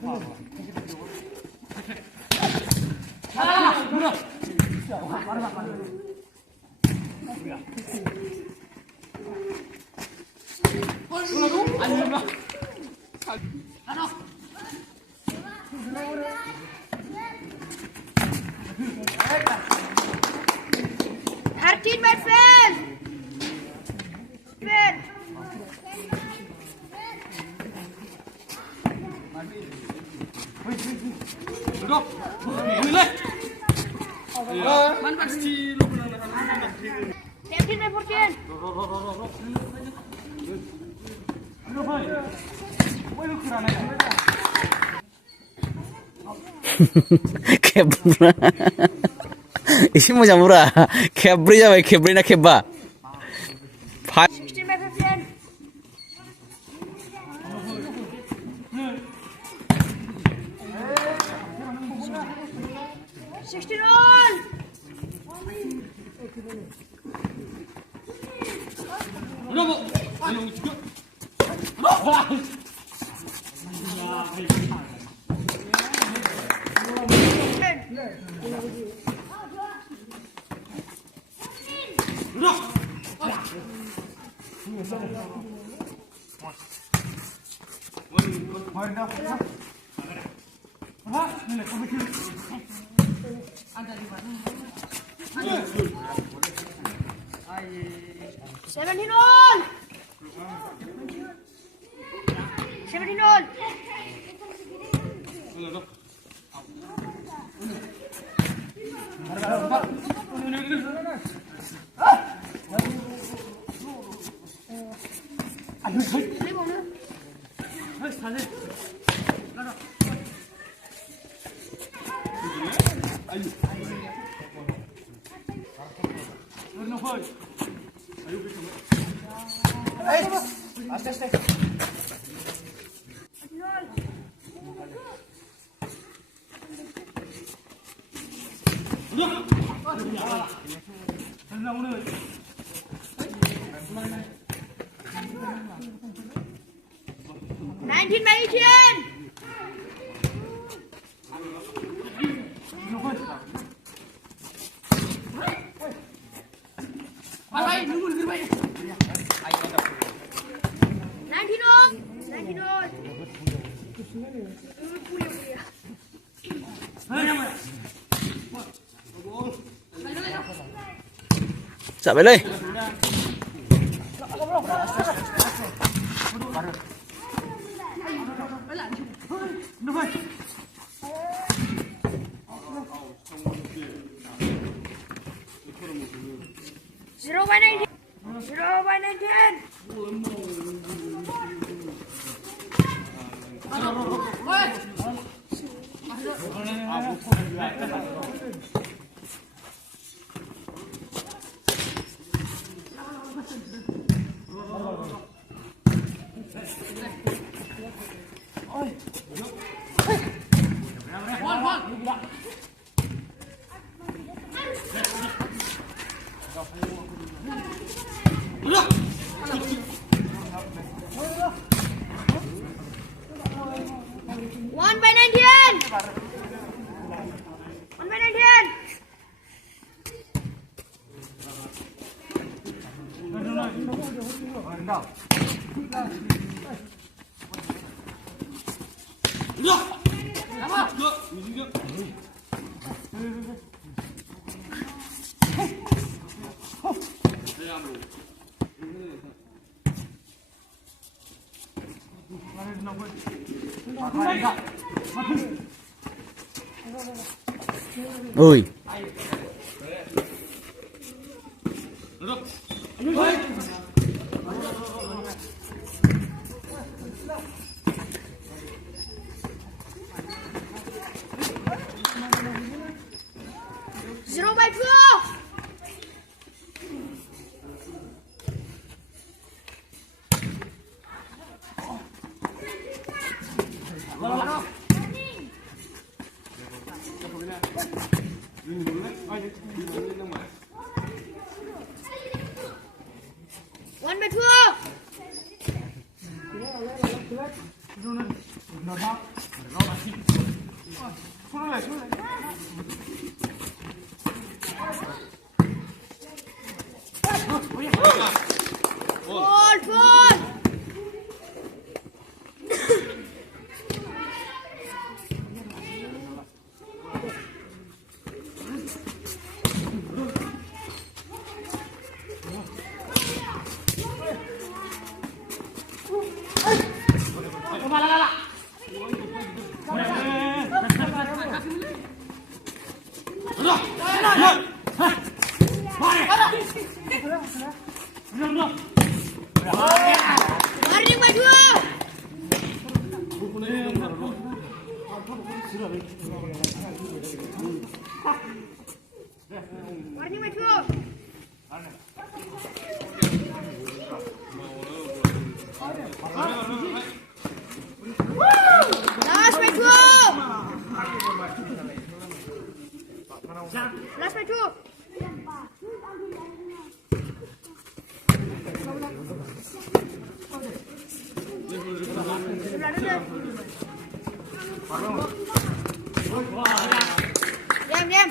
13, my friend. Duduk. Boleh. Man pasti lu pernah 17, my 14. 개브라. 이 모자 뭐라? 개브리자 왜 개브리나 개바? 16, my 15. 16 all. Bravo. Ayo juga. Seventeen all. 17 all. Nineteen by 18. Dạ về đây. Zero by 19. 0 by 19. One by 19. 1 by 19. Ôi. Zero by 12. One by 12. Full, full. Mari maju. Mari maju. Last maju. Last maju. Diam, diam.